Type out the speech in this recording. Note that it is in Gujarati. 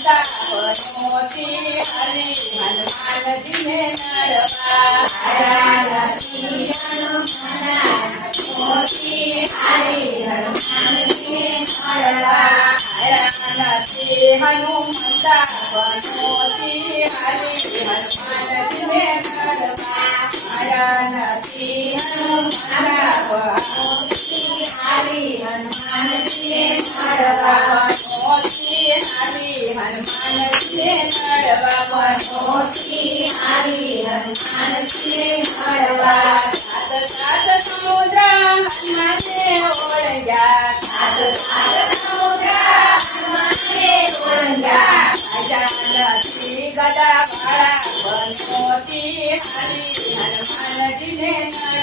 પ્રતાપનોથી હરી હનુમાનજીને નડવા નથી હનુમંતા બનોથી હરી હનુમાનજીને નડવા નથી હનુમંતા બનોથી હરી હનુમાનજીને નડવા બનોથી હરી હનુમાનજીને નડવા બનોથી હરી હનુમાનજીને નડવા સાત સાત સમુદ્ર હનુમાને ઓળંગ્યા સાત સાત સમુદ્ર હનુમાને ઓળંગ્યા નથી ગદા વાળા બનોથી હરી હનુમાનજીને નડવા